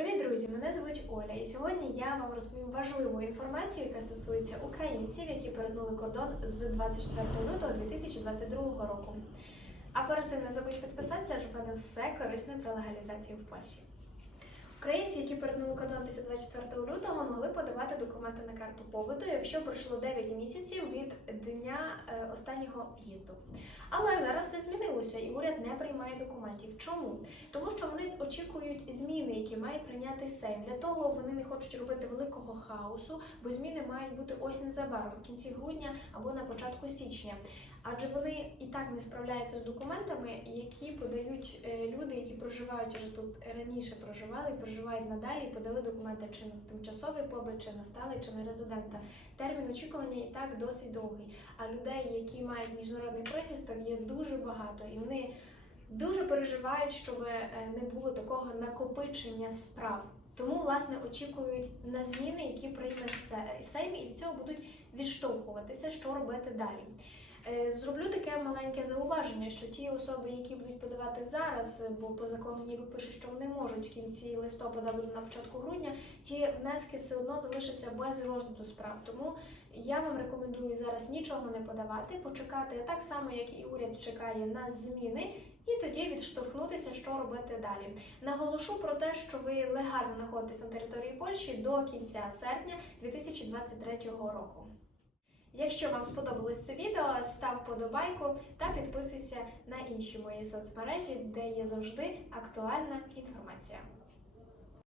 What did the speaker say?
Привіт, друзі! Мене звуть Оля, і сьогодні я вам розповім важливу інформацію, яка стосується українців, які перетнули кордон з 24 лютого 2022 року. А перед цим не забудь підписатися, адже в мене все корисне про легалізацію в Польщі. Українці, які перетнули кордон після 24 лютого, могли подавати документи на карту побуту, якщо пройшло 9 місяців від дня е, останнього в'їзду. Але зараз все змінилося, і уряд не приймає документів. Чому? Тому що вони очікують зміни, які має прийняти Сейм. Для того вони не хочуть робити великого хаосу, бо зміни мають бути ось незабаром, в кінці грудня або на початку січня. Адже вони і так не справляються з документами, які подають е, люди, які проживають вже тут раніше проживали, проживають надалі, і подали документи чи на тимчасовий побит, чи на сталий, чи на резидента. Термін очікування і так досить довгий. А людей, які мають міжнародний прихисток, є дуже багато, і вони дуже переживають, щоб е, не було такого накопичення справ. Тому, власне, очікують на зміни, які прийме Се- Сейм, і від цього будуть відштовхуватися, що робити далі. Е, Зроблю таке маленьке зауваження, що ті особи, які будуть подавати зараз, бо по закону ніби пишуть, що вони можуть в кінці листопада або на початку грудня, ті внески все одно залишаться без розгляду справ. Тому я вам рекомендую зараз нічого не подавати, почекати так само, як і уряд чекає на зміни, і тоді відштовхнутися, що робити далі. Наголошу про те, що ви легально знаходитесь на території Польщі до кінця серпня 2023 року. Якщо вам сподобалось це відео, став подобайку та підписуйся на інші мої соцмережі, де є завжди актуальна інформація.